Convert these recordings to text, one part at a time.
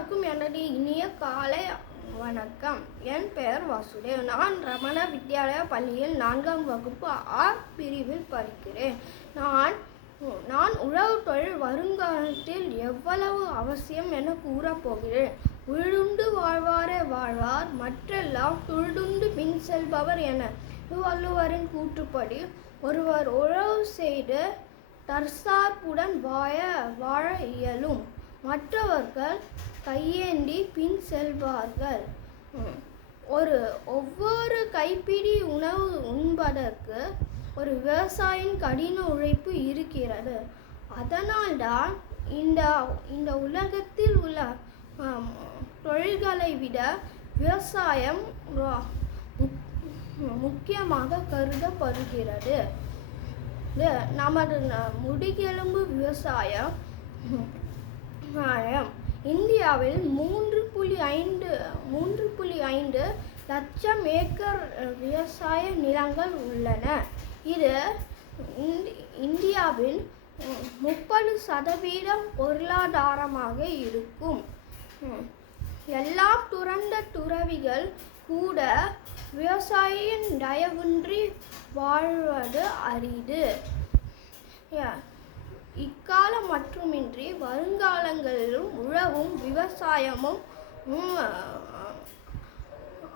அனைவருக்கும் எனது இனிய காலை வணக்கம். என் பெயர் வாசுதேவ். நான் ரமண வித்யாலயா பள்ளியில் நான்காம் வகுப்பு ஆர் பிரிவில் படிக்கிறேன். நான் நான் உழவு தொழில் வருங்காலத்தில் எவ்வளவு அவசியம் என கூறப்போகிறேன் உழுண்டு வாழ்வாரே வாழ்வார் மற்றெல்லாம் துழுண்டு பின் செல்பவர் என வள்ளுவரின் கூற்றுப்படி ஒருவர் உழவு செய்து தற்சார்புடன் வாழ வாழ இயலும். மற்றவர்கள் கையேந்தி பின் செல்வார்கள். ஒரு ஒவ்வொரு கைப்பிடி உணவு உண்பதற்கு ஒரு விவசாயின் கடின உழைப்பு இருக்கிறது. அதனால்தான் இந்த இந்த உலகத்தில் உள்ள தொழில்களை விட விவசாயம் முக்கியமாக கருதப்படுகிறது. நமது ந- முதுகெலும்பு விவசாயம் விவசாயம் இந்தியாவில் மூன்று புள்ளி ஐந்து மூன்று புள்ளி ஐந்து லட்சம் ஏக்கர் விவசாய நிலங்கள் உள்ளன. இது இந்தி- இந்தியாவின் முப்பது சதவீதம் பொருளாதாரமாக இருக்கும். எல்லாம் துறந்த துறவிகள் கூட விவசாயியின் தயவின்றி வாழ்வது அரிது. இக்காலம் மட்டுமின்றி வருங்காலங்களிலும் உழவும் விவசாயமும்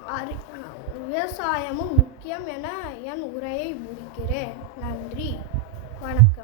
அறி விவசாயமும் முக்கியம் என என் உரையை முடிக்கிறேன். நன்றி. வணக்கம்.